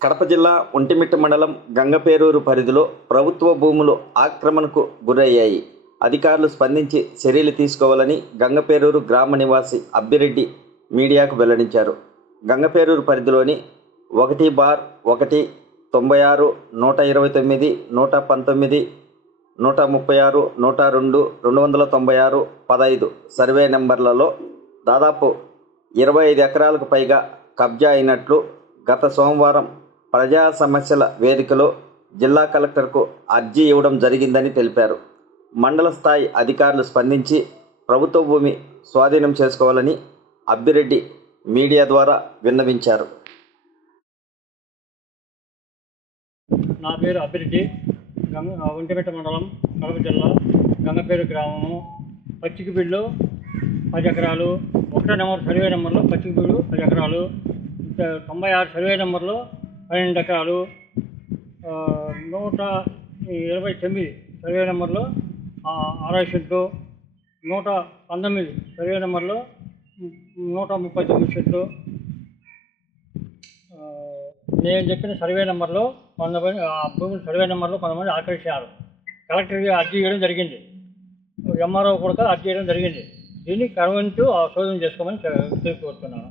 కడప జిల్లా ఒంటిమిట్ట మండలం గంగపేరూరు పరిధిలో ప్రభుత్వ భూములు ఆక్రమణకు గురయ్యాయి. అధికారులు స్పందించి చర్యలు తీసుకోవాలని గంగపేరూరు గ్రామ నివాసి అబ్బిరెడ్డి మీడియాకు వెల్లడించారు. గంగపేరూరు పరిధిలోని ఒకటి బార్ ఒకటి తొంభై ఆరు నూట ఇరవై తొమ్మిది నూట పంతొమ్మిది నూట ముప్పై ఆరు నూట రెండు రెండు వందల తొంభై ఆరు పదహైదు సర్వే నెంబర్లలో దాదాపు ఇరవై ఐదు ఎకరాలకు పైగా కబ్జా అయినట్లు గత సోమవారం ప్రజా సమస్యల వేదికలో జిల్లా కలెక్టర్కు అర్జీ ఇవ్వడం జరిగిందని తెలిపారు. మండల స్థాయి అధికారులు స్పందించి ప్రభుత్వ భూమి స్వాధీనం చేసుకోవాలని అబ్బిరెడ్డి మీడియా ద్వారా విన్నవించారు. నా పేరు అభిరెడ్డి గంగ ఒంటిమిట్ట మండలం కడప జిల్లా గంగపేరు గ్రామము. పచ్చికిబిళ్ళు పది ఎకరాలు. ఒకటో నెంబర్ సర్వే నెంబర్లో పచ్చికిబిళ్ళు పది ఎకరాలు. తొంభై ఆరు సర్వే నెంబర్లో పన్నెండు ఎకరాలు నూట ఇరవై తొమ్మిది సర్వే నెంబర్లో అరవై సెంట్లు నూట పంతొమ్మిది సర్వే నెంబర్లో నూట ముప్పై తొమ్మిది సెంట్లు నేను చెప్పిన సర్వే నెంబర్లో కొంతమంది ఆ భూమి సర్వే నెంబర్లో కొంతమంది ఆక్రమించారు. కలెక్టర్కి అర్జీ చేయడం జరిగింది. ఎంఆర్ఓ కూడా అర్జీ చేయడం జరిగింది. దీన్ని కనుగొంటూ ఆ శోధన చేసుకోమని కోరుతున్నాను.